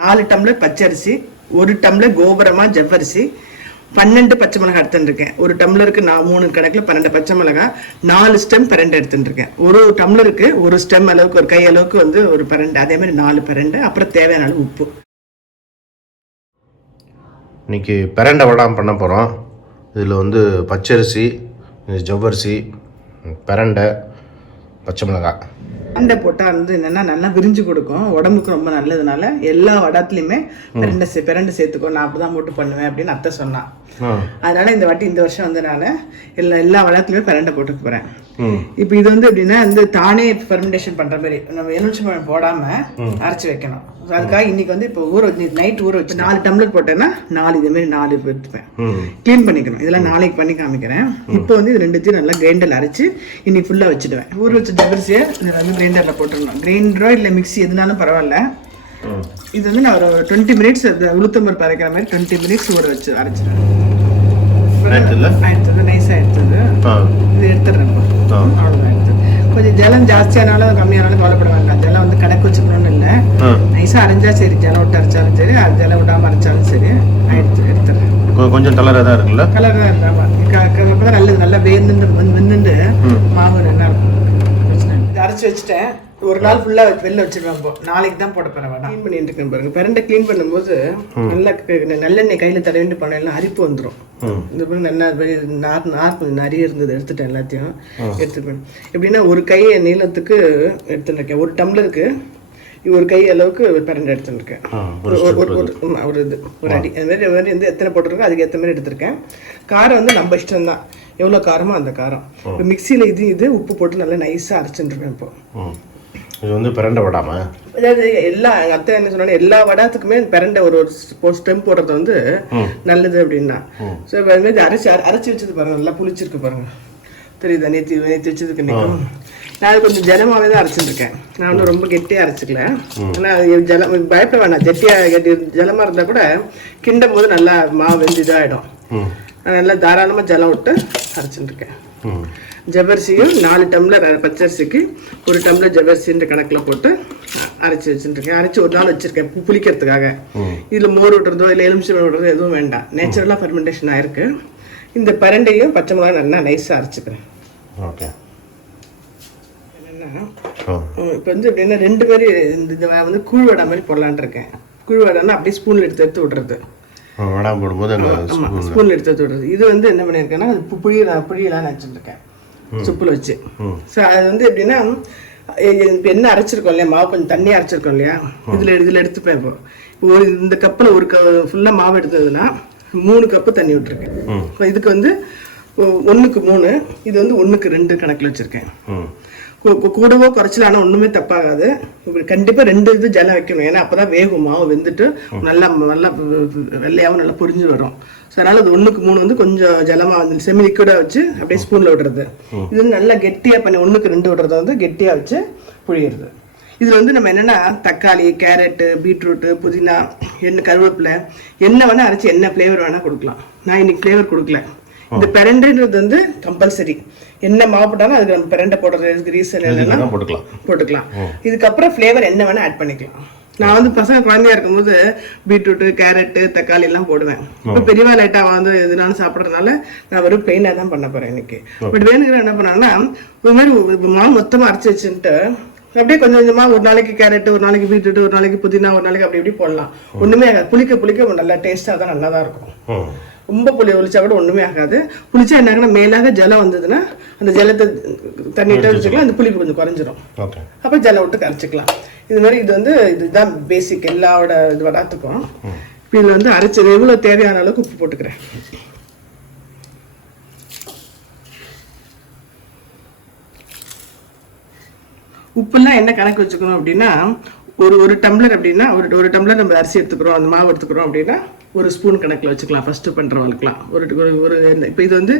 4 tumbler பச்சரிசி, 1 tumbler கோபுரமா ஜவ்வரிசி, 12 பச்சை மிளகாய் எடுத்துருக்கேன். ஒரு டம்ளருக்கு நான் 3 கணக்கில் 12 பச்சை மிளகாய், 4 ஸ்டெம் பிரண்டை எடுத்துருக்கேன். ஒரு டம்ளருக்கு ஒரு ஸ்டெம் அளவுக்கு, ஒரு கை அளவுக்கு வந்து ஒரு பிரண்டை, அதே மாதிரி 4 பிரண்டை, அப்புறம் தேவையான அளவு உப்பு. இன்றைக்கி பிரண்டை வடாம் பண்ண போகிறோம். இதில் வந்து பச்சரிசி, ஜவ்வரிசி, பிரண்டை, பச்சை மிளகாய். பிரண்டை போட்டால் வந்து என்னென்னா நல்லா விரிஞ்சு கொடுக்கும், உடம்புக்கு ரொம்ப நல்லதுனால எல்லா வடத்துலையுமே பிரண்டை சேர்த்துக்கோ, நான் அப்படி தான் போட்டு பண்ணுவேன் அப்படின்னு அத்தை சொன்னான். அதனால இந்த வருஷம் வந்து நான் எல்லா வடத்துலையுமே பிரண்டை போட்டுக்க போகிறேன். இப்போ இது வந்து எப்படின்னா வந்து தானே ஃபெர்மெண்டேஷன் பண்ணுற மாதிரி நம்ம எலுமிச்சம்பழம் போடாமல் அரைச்சி வைக்கணும். அதுக்காக இன்னைக்கு வந்து இப்போ நைட் ஊற வச்சு 4 டம்ளர் போட்டேன்னா 4 இதுமாரி 4 எடுத்துப்பேன். க்ளீன் பண்ணிக்கணும். இதெல்லாம் நாளைக்கு பண்ணி காமிக்கிறேன். இப்போ வந்து இது ரெண்டுத்தையும் நல்லா கிரைண்டரில் அரைச்சி இன்னைக்கு ஃபுல்லாக வச்சுடுவேன். ஊற வச்ச ஜவ்வரிசியை வந்து கிரைண்டரில் போட்டுடணும். கிரைண்டரோ இல்லை மிக்ஸி எதுனாலும் பரவாயில்ல. இது வந்து நான் ஒரு 20 மினிட்ஸ் உளுத்தம்பருப்பு அரைக்கிற மாதிரி 20 மினிட்ஸ் ஊற வச்சு அரைச்சிடுவேன். நைஸாக எடுத்தது இது எடுத்துடுறேன். அவ்வளோதான் எடுத்து. கொஞ்சம் ஜலம் ஜாஸ்தியானாலும் கம்மியானாலும் கவலைப்பட வேண்டாம். ஜலம் வந்து கணக்கு வச்சுக்கணும்னு இல்லை. நைஸாக அரைஞ்சா சரி, ஜலம் விட்டு அரைச்சாலும் சரி, அது ஜலம் விடாமல் அரைச்சாலும் சரி. எடுத்துடுறேன். கொஞ்சம் கலராக தான் இருக்குல்ல? கலராக தான் இருந்தால் நல்லது. நல்லா வெந்துட்டு மாவு நல்லா இருக்கும். அரைச்சி வச்சுட்டேன். ஒரு நாள் ஃபுல்லாக வெளில வச்சுருவேன். இப்போ நாளைக்கு தான் போட போகிறேன். க்ளீன் பண்ணிட்டு இருக்கேன் பாருங்க. பிரண்டை க்ளீன் பண்ணும்போது நல்லா நல்லெண்ணெய் கையில் தடவிட்டு பண்ணலாம், அரிப்பு வந்துடும். இந்த மாதிரி நல்லா நார் கொஞ்சம் நிறைய இருந்தது, எடுத்துட்டேன். எல்லாத்தையும் எடுத்துப்பேன். எப்படின்னா ஒரு கை நீளத்துக்கு எடுத்துருக்கேன். ஒரு டம்ளருக்கு ஒரு கை அளவுக்கு பிரண்டை எடுத்துருக்கேன். ஒரு இது ஒரு அடி அது மாதிரி வந்து எத்தனை போட்டிருக்கோ அதுக்கு ஏற்ற மாதிரி எடுத்திருக்கேன். காரம் வந்து நம்ம இஷ்டம் தான், எவ்வளோ காரமோ அந்த காரம். இப்போ மிக்சியில் இது உப்பு போட்டு நல்லா நைஸாக அரைச்சுட்டுருக்கேன். இப்போ இது வந்து பிரண்டை வடாம, அதாவது எல்லா அத்தை என்ன சொன்னாலும் எல்லா வடாத்துக்குமே பிரண்டை ஒரு ஸ்டெம் போடுறது வந்து நல்லது அப்படின்னா. ஸோ இப்போ அது மாதிரி அரைச்சி வச்சது பாருங்க, நல்லா புளிச்சிருக்கு பாருங்க, தெரியுதா? நேற்று வச்சதுக்கு நிற்கும். நான் கொஞ்சம் ஜலமாகவே தான் அரைச்சிருக்கேன். நான் வந்து ரொம்ப கெட்டியாக அரைச்சிக்கல. ஆனால் ஜலம் பயப்பட வேணாம். ஜலமாக இருந்தால் கூட கிண்டும் போது நல்லா மாவு வெந்து இதாகிடும். நல்லா தாராளமாக ஜலம் விட்டு அரைச்சிருக்கேன். ஜவ்வரிசியும் 4 டம்ளர் பச்சரிசிக்கு 1 டம்ளர் ஜவ்வரிசின்ற கணக்கில் போட்டு அரைச்சி வச்சுருக்கேன். அரைச்சி ஒரு நாள் வச்சுருக்கேன் புளிக்கிறதுக்காக. இதில் மோர் விட்டுறதோ இல்லை எலுமிச்சம்பழம் விட்டுறதோ எதுவும் வேண்டாம். நேச்சுரலாக ஃபெர்மெண்டேஷன் ஆயிருக்கு. இந்த பிரண்டையும் பச்சை மிளகாய் நல்லா நைஸாக அரைச்சிக்கிறேன். ஓகே. என்னென்னா இப்போ வந்து எப்படின்னா 2 பேர் இந்த வந்து கூழ் வடை மாதிரி போடலான் இருக்கேன். கூழ் வடைன்னா அப்படியே ஸ்பூனில் எடுத்து விடுறது. ஸ்பூனில் எடுத்து விடுறது. இது வந்து என்ன பண்ணியிருக்கேன்னா புளியெல்லாம் வச்சுருக்கேன் சுப்பில் வச்சு. ஸோ அது வந்து எப்படின்னா இப்போ என்ன அரைச்சிருக்கோம் இல்லையா, மாவு கொஞ்சம் தண்ணியாக அரைச்சிருக்கோம் இல்லையா, இதில் எடுத்துப்பேன். இப்போ இந்த கப்பில் ஒரு ஃபுல்லாக மாவு எடுத்ததுன்னா 3 கப்பு தண்ணி விட்டுருக்கேன். இப்போ இதுக்கு வந்து 1க்கு 3, இது வந்து 1க்கு 2 கணக்கில் வச்சுருக்கேன். கூடவோ குறைச்சலானா ஒன்றுமே தப்பாகாது. கண்டிப்பாக 2 இது ஜலம் வைக்கணும். ஏன்னா அப்போ தான் வேகும், மாவு வெந்துட்டு நல்லா வெள்ளையாகவும் நல்லா பொரிஞ்சு வரும். ஸோ அதனால் அது 1க்கு 3 வந்து கொஞ்சம் ஜலமாக வந்து செமி லிக்விடாக வச்சு அப்படியே ஸ்பூனில் விடுறது. இது வந்து நல்லா கெட்டியாக பண்ணி 1க்கு 2 விடுறத வந்து கெட்டியாக வச்சு புழியிறது. இதில் வந்து நம்ம என்னென்னா தக்காளி, கேரட்டு, பீட்ரூட்டு, புதினா, எண்ணெய், கருவேப்பிலை, என்ன வேணால் அரைச்சி என்ன ஃப்ளேவர் வேணால் கொடுக்கலாம். நான் இன்னைக்கு ஃப்ளேவர் கொடுக்கல. இந்த பிரண்டைன்றது வந்து கம்பல்சரி. என்ன மாவு போட்டாலும் அதுக்கு நம்ம பிரண்டை போடுறதுக்கு ரீசன் என்னன்னா போட்டுக்கலாம். இதுக்கப்புறம் ஃப்ளேவர் என்ன வேணால் ஆட் பண்ணிக்கலாம். நான் வந்து பசங்க குழந்தையா இருக்கும்போது பீட்ரூட்டு, கேரட்டு, தக்காளி எல்லாம் போடுவேன். இப்போ பெரியவா லைட்டாக வந்து எதுனாலும் சாப்பிட்றதுனால நான் வெறும் பிளெயினாக தான் பண்ண போகிறேன் இன்னைக்கு. பட் வேணுங்கிற என்ன பண்ணாங்கன்னா ஒரு மாதிரி மாவு மொத்தமாக அரைச்சி வச்சுட்டு அப்படியே கொஞ்சம் கொஞ்சமாக ஒரு நாளைக்கு கேரட்டு, ஒரு நாளைக்கு பீட்ரூட்டு, ஒரு நாளைக்கு புதினா, ஒரு நாளைக்கு அப்படி இப்படி போடலாம். ஒன்றுமே புளிக்க நல்லா டேஸ்ட்டாக தான் நல்லா தான் இருக்கும். ரொம்ப புளிச்சா கூட ஒன்றுமே ஆகாது. புளிச்சா என்ன மேலாக ஜலம் வந்ததுன்னா அந்த ஜலத்தை தண்ணிட்டு வச்சுக்கலாம், அந்த புளிப்பு கொஞ்சம் குறைஞ்சிரும். அப்போ ஜலம் விட்டு கரைச்சிக்கலாம். இது மாதிரி இது வந்து இதுதான் பேசிக் எல்லாவோட இது வடாத்துக்கும். இப்போ இதில் வந்து அரைச்சி எவ்வளோ தேவையான அளவுக்கு உப்பு போட்டுக்கிறேன். உப்புலாம் என்ன கணக்கு வச்சுக்கணும் அப்படின்னா ஒரு டம்ளர் அப்படின்னா ஒரு டம்ளர் நம்ம அரிசி எடுத்துக்கிறோம், அந்த மாவு எடுத்துக்கிறோம் அப்படின்னா 1 ஸ்பூன் கணக்கில் வச்சுக்கலாம். ஃபஸ்ட்டு பண்ணுறவங்களுக்குலாம் ஒரு இப்போ இது வந்து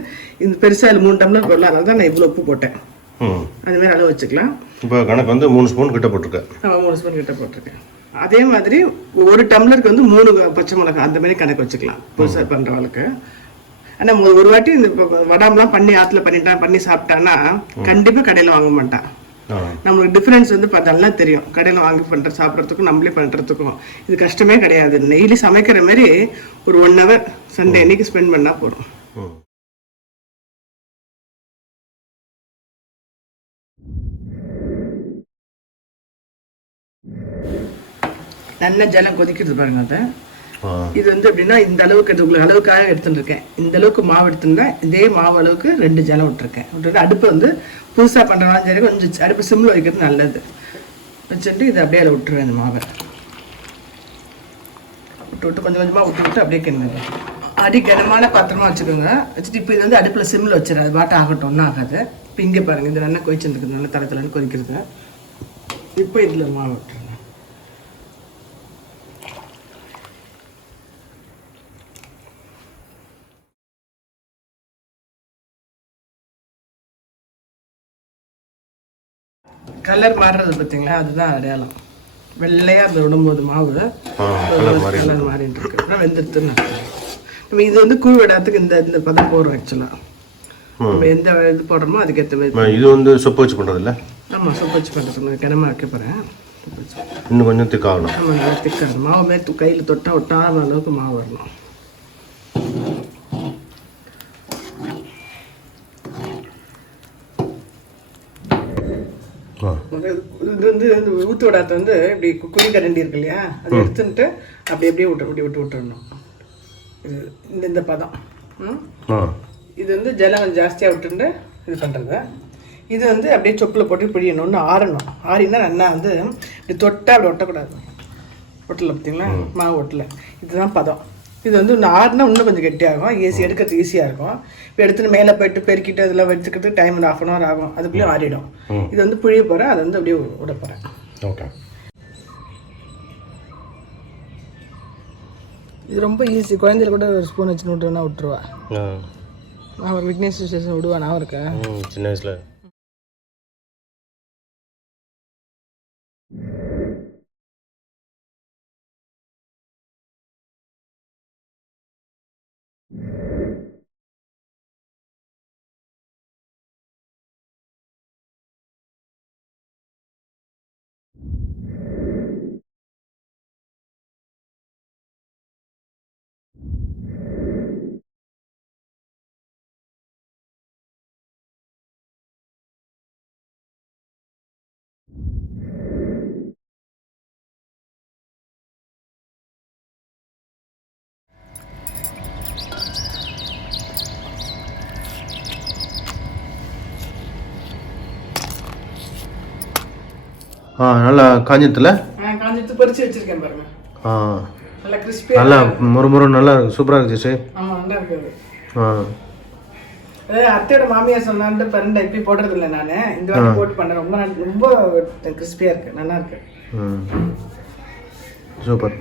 இந்த பெருசாக 3 டம்ளர் போடலாம். அதனால தான் நான் இவ்வளோ உப்பு போட்டேன். அந்த மாதிரி அளவு வச்சுக்கலாம். இப்போ கணக்கு வந்து 3 ஸ்பூன் கிட்ட போட்டிருக்கேன். 3 ஸ்பூன் கிட்ட போட்டிருக்கேன். அதே மாதிரி ஒரு டம்ளருக்கு வந்து 3 பச்சை மிளகாய் அந்த மாதிரி கணக்கு வச்சுக்கலாம் புதுசாக பண்ணுறவளுக்கு. ஆனால் ஒரு வாட்டி இந்த வடாமெலாம் பண்ணி ஆற்றுல பண்ணி சாப்பிட்டான்னா கண்டிப்பாக கடையில் வாங்க மாட்டான். நம்மளுக்கு டிஃப்ரென்ஸ் வந்து நல்லா தெரியும். கடையில் வாங்கி சாப்பிட்றதுக்கும் நம்மளே பண்ணுறதுக்கும் இது கஷ்டமே கிடையாது. டெய்லி சமைக்கிற மாதிரி ஒரு 1 hour சண்டே அன்னைக்கு ஸ்பெண்ட் பண்ணால் போதும். நல்ல ஜலம் கொதிக்கிறது பாருங்க. அதை இது வந்து எப்படின்னா இந்த அளவுக்கு அளவுக்காக எடுத்துட்டுருக்கேன். இந்த அளவுக்கு மாவு எடுத்துருந்தேன். இதே மாவு அளவுக்கு 2 ஜலம் விட்டுருக்கேன். அடுப்பு வந்து புதுசாக பண்ணுறனாலும் சரி கொஞ்சம் அடுப்பு சிம்மில் வைக்கிறது நல்லது. வச்சுட்டு இதை அப்படியே அதில் விட்டுருவேன். இந்த மாவை விட்டு கொஞ்சம் கொஞ்சமாக விட்டு அப்படியே கிண்டுங்க. அடி கனமான பாத்திரமா வச்சுக்கோங்க. வச்சுட்டு இப்போ இது வந்து அடுப்பில் சிம்மில் வச்சிடும். அது பாட்டு ஆகட்டும், ஒன்றும் ஆகாது. இப்போ இங்கே பாருங்கள், இது நல்லா கொதிச்சுருக்குது. நல்லா தளத்துலன்னு கொதிக்கிறது. இப்போ இதில் மாவு விட்டுருங்க. கலர் மாறுறது பார்த்தீங்களா, அதுதான் அடையாளம். வெள்ளையாக அந்த விடும்போது மாவு கலர் மாறிட்டு இருக்கு. அப்புறம் வெந்துடுத்துன்னு நம்ம இது வந்து கூழ் விடாததுக்கு இந்த பதம் போடுறோம். ஆக்சுவலாக நம்ம எந்த இது போடுறோமோ அதுக்கேற்ற மாதிரி. இது வந்து சொப்பு வச்சு பண்ணுறது இல்லை? ஆமாம், சொப்பு வச்சு பண்ணுறது. கிணமா வைக்க போகிறேன். இன்னும் கொஞ்சம் திக்காகணும். ஆமாம், நல்லா திக்காகணும். மாவு மாரி கையில் தொட்டால் ஒட்டாத அளவுக்கு மாவு வரணும். இது வந்து ஊற்று விடாத வந்து இப்படி குழி கரண்டி இருக்கு இல்லையா, அதை எடுத்துட்டு அப்படியே விட்டுறணும். இது இந்த பதம். இது வந்து ஜலம் ஜாஸ்தியாக விட்டுட்டு இது பண்ணுறது. இது வந்து அப்படியே சொப்பில் போட்டு பிடிக்கணும்னு ஆறணும். ஆறினா நல்லா வந்து இப்படி தொட்டால் அப்படி ஒட்டக்கூடாது. ஒட்டலை பார்த்தீங்களா, மாவு ஒட்டலை. இதுதான் பதம். இது வந்து இன்னும் ஆறுனா இன்னும் கொஞ்சம் கெட்டியாகும். எடுக்கிறது ஈஸியாக இருக்கும். இப்போ எடுத்துன்னு மேலே போயிட்டு பெருக்கிட்டு அதெல்லாம் வச்சுக்கிறதுக்கு டைம் 1/2 hour ஆகும். அதுக்குள்ளேயும் ஆறிடும். இது வந்து புழிய போகிறேன். அதை வந்து அப்படியே விட போகிறேன். ஓகே. இது ரொம்ப ஈஸி. குழந்தைல கூட ஒரு ஸ்பூன் வச்சு விட்டுருன்னா விட்டுருவா. நான் ஒரு விக்னேஷ் ஸ்டேஷன் விடுவேன். நான் இருக்கேன் சின்ன வயசில். நல்லா காஞ்சத்தில் பொரிச்சு வச்சிருக்கேன் பாருங்க. நல்லா கிறிஸ்பியா, நல்லா முறு நல்லா சூப்பராக இருந்துச்சு. ஆமாம், நல்லா இருக்குது. அத்தையோட மாமியார் சொன்னான்ட்டு பரண்டை இப்படி போடுறது இல்லை. நான் இந்த வாட்டி போட்டு பண்ணேன். ரொம்ப கிறிஸ்பியாக இருக்குது, நல்லா இருக்கு. சூப்பர்.